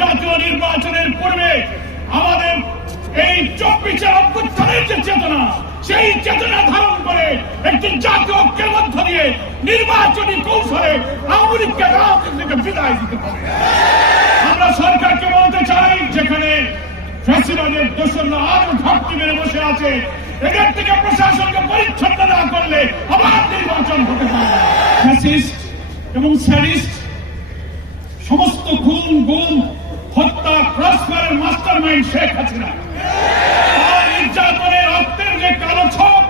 জাতীয় নির্বাচনের পূর্বে আমাদের এই চব্বিশের অভ্যুত্থানের যে চেতনা, সেই চেতনা ধারণ করে একটি জাতীয় ঐক্যের মধ্য দিয়ে নির্বাচনী কৌশলে আওয়ামী লীগকে রাজনীতি থেকে বিদায় দিতে হবে। আমরা সরকারকে বলতে চাই, যেখানে ফ্যাসিবাদের দোষরা আরও ঘাটতি মেরে বসে আছে, এদের থেকে প্রশাসনকে পরিচ্ছন্ন না করলে আবার নির্বাচন হতে পারে ফ্যাসিস্ট এবং স্যারিস্ট সমস্ত খুন, গুম হত্যা মাস্টার মাইন্ড শেখ হাসিনা। নির্যাতনের রক্তের যে কালো ছক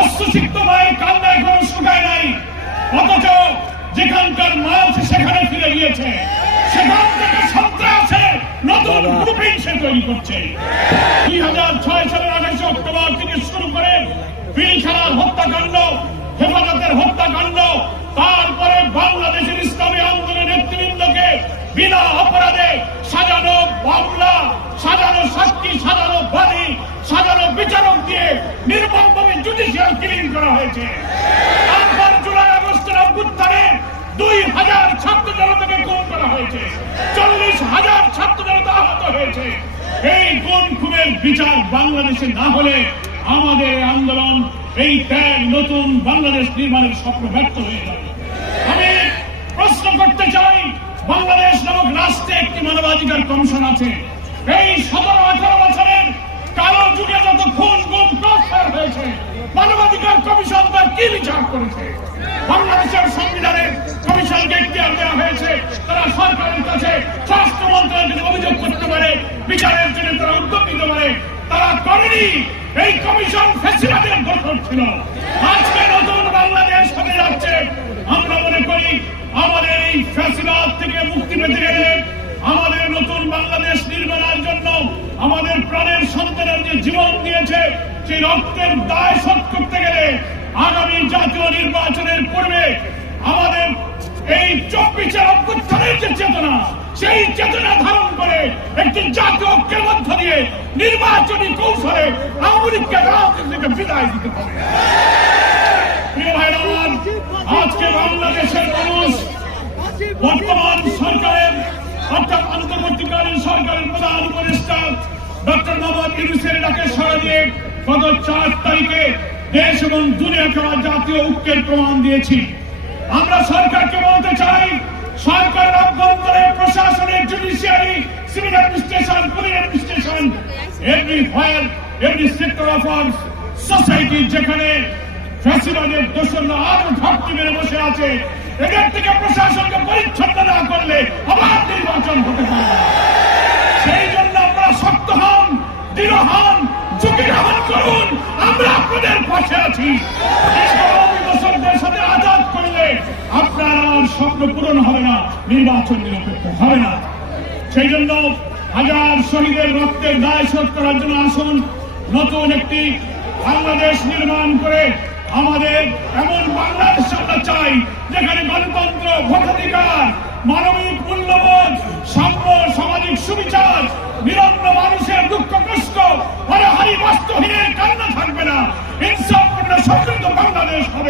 অস্ত্রসিক্ত মায়ের কান্না এখনও শুকায় নাই। অথচ যেখানকার মাছ সেখানে ফিরে গিয়েছে। সেখান থেকে সন্ত্রাসে নতুন গ্রুপিং সে তৈরি করছে। দুই হাজার ছয় সালের আঠাশে অক্টোবর থেকে শুরু করে পিলখানার হত্যাকাণ্ড হেফাজতের হত্যাকাণ্ড। তারপরে নেতৃবৃন্দকে বিনা অপরাধে সাজানো মামলা সাজানো সাক্ষী, সাজানো বাদী সাজানো বিচারক দিয়ে নির্মমভাবে জুডিশিয়াল কিলিং করা হয়েছে। তারপর জুলাই আগস্টের অভ্যুত্থানে দুই হাজার ছাত্র জনতাকে খুন করা হয়েছে। চল্লিশ হাজার ছাত্র জনতা আহত হয়েছে। এই কোন খুনের বিচার বাংলাদেশে না হলে আমাদের আন্দোলন, এই ত্যাগ নতুন বাংলাদেশ নির্মাণের স্বপ্ন ব্যর্থ হয়ে যাবে। আমি প্রশ্ন করতে চাই বাংলাদেশ নামক রাষ্ট্রে একটি মানবাধিকার কমিশন আছে। এই সতেরো আঠারো বছরের কালো যুগে যত খুন, গুম টর্চার হয়েছে, মানবাধিকার কমিশন তার কি বিচার করেছে? বাংলাদেশের সংবিধানে কমিশনকে এখতিয়ার দেওয়া হয়েছে, তারা সরকারের কাছে স্বরাষ্ট্র মন্ত্রণালয়ের অভিযোগ করতে পারে, বিচারের জন্য তারা উদ্যোগ নিতে পারে। তারা করেনি, এই কমিশন ফেসিলাদের গঠন ছিল। আজকে নতুন বাংলাদেশ হতে যাচ্ছে। আমরা মনে করি আমাদের এই ফ্যাসিবাদ থেকে মুক্তি পেতে গেলে আমাদের নতুন বাংলাদেশ নির্মাণের জন্য আমাদের প্রাণের সন্তানের যে জীবন দিয়েছে সেই রক্তের দায় শোধ করতে গেলে আগামী জাতীয় নির্বাচনের পূর্বে আমাদের এই চব্বিশের অভ্যুত্থানের যে চেতনা, সেই চেতনা ধারণ করে একটি জাতীয় ঐক্যের মধ্য দিয়ে নির্বাচনী কৌশলে আওয়ামী লীগকে রাজনীতি থেকে বিদায় দিতে হবে। আজকে বাংলাদেশের মানুষ বর্তমান সরকারের, অর্থাৎ অন্তর্বর্তীকালীন সরকারের প্রধান উপদেষ্টা ডক্টর মোহাম্মদ ইউনুসের ডাকে সাড়া দিয়ে গত চার তারিখে দেশ এবং দুনিয়াকে জাতীয় ঐক্যের প্রমাণ দিয়েছি। আমরা সরকারকে বলতে চাই, সরকারের অভ্যন্তরে প্রশাসনের judiciary civil administration police administration every sphere every sector of society যেখানে ফ্যাসিবাদের আরও মেরে বসে আছে, এদের থেকে প্রশাসনকে পরিচ্ছন্ন না করলে আবার নির্বাচন হতে পারে। সেই জন্য আপনারা শক্ত হন, দৃঢ় হন, ঝুঁকি গ্রহণ করুন। আমরা আপনাদের পাশে আছি। আজাদ করলে আপনার স্বপ্ন পূরণ হবে না, নির্বাচন নিরপেক্ষ হবে না। সেই জন্য হাজার শহীদের রক্তের দায় শোধ করার জন্য আসুন, নতুন একটি বাংলাদেশ নির্মাণ করে আমাদের এমন বাংলাদেশ আমরা চাই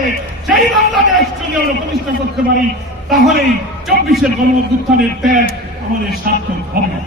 হবে। সেই বাংলাদেশ যদি আমরা প্রতিষ্ঠা করতে পারি, তাহলেই চব্বিশের গণ অভ্যুত্থানের ত্যাগ আমাদের সার্থক হবে।